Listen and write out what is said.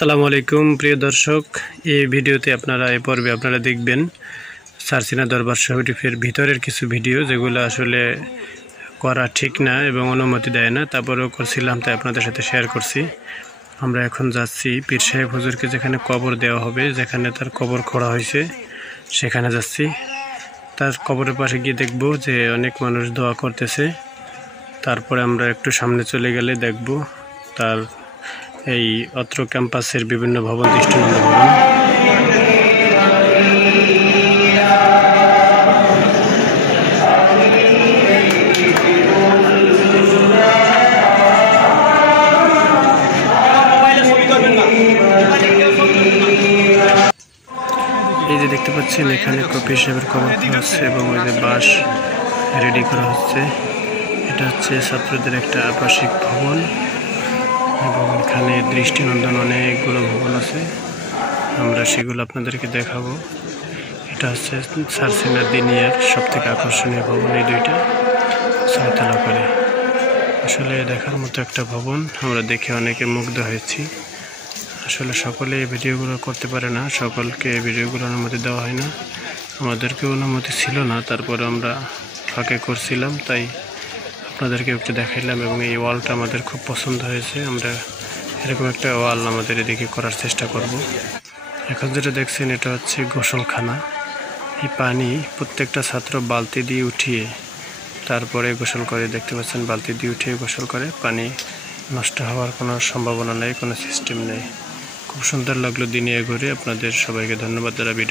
আসসালামু আলাইকুম প্রিয় দর্শক, এই ভিডিওতে এই পর্বে আপনারা দেখবেন সারসিনা দরবার শরীফের ভিতরের কিছু ভিডিও যেগুলো আসলে করা ঠিক না এবং অনুমতি দেয় না, তারপরেও করছিলাম তাই আপনাদের সাথে শেয়ার করছি। আমরা এখন যাচ্ছি পীর সাহেব হুজুরকে যেখানে কবর দেওয়া হবে, যেখানে তার কবর খোঁড়া হয়েছে সেখানে যাচ্ছি। তার কবরের পাশে গিয়ে দেখব যে অনেক মানুষ দোয়া করতেছে। তারপরে আমরা একটু সামনে চলে গেলে দেখব তার এই অত্র ক্যাম্পাসের বিভিন্ন ভবন, দৃষ্টিনন্দন ভবন। এই যে দেখতে পাচ্ছেন এখানে কপি সাহেবের কবর করা হচ্ছে এবং ওই যে বাঁশ রেডি করা হচ্ছে। এটা হচ্ছে ছাত্রদের একটা আবাসিক ভবন এবং এখানে দৃষ্টিনন্দন অনেকগুলো ভবন আছে, আমরা সেগুলো আপনাদেরকে দেখাবো। এটা হচ্ছে সারসিনা দিনিয়ার সবথেকে আকর্ষণীয় ভবন, এই দুইটা 6 তলা করে। আসলে দেখার মতো একটা ভবন, আমরা দেখে অনেকে মুগ্ধ হয়েছি। আসলে সকলে এই ভিডিওগুলো করতে পারে না, সকলকে এই ভিডিওগুলো অনুমতি দেওয়া হয় না, আমাদেরকেও অনুমতি ছিল না, তারপরে আমরা ফাঁকে করছিলাম, তাই আপনাদেরকে একটু দেখাইলাম। এবং এই ওয়ালটা আমাদের খুব পছন্দ হয়েছে, আমরা এরকম একটা ওয়াল আমাদের এদিকে করার চেষ্টা করব। এখন যেটা দেখছেন এটা হচ্ছে গোসলখানা। এই পানি প্রত্যেকটা ছাত্র বালতি দিয়ে উঠিয়ে তারপরে গোসল করে, দেখতে পাচ্ছেন বালতি দিয়ে উঠিয়ে গোসল করে। পানি নষ্ট হওয়ার কোনো সম্ভাবনা নেই, কোনো সিস্টেম নেই। খুব সুন্দর লাগলো দিনে ঘুরে। আপনাদের সবাইকে ধন্যবাদ যারা ভিডিও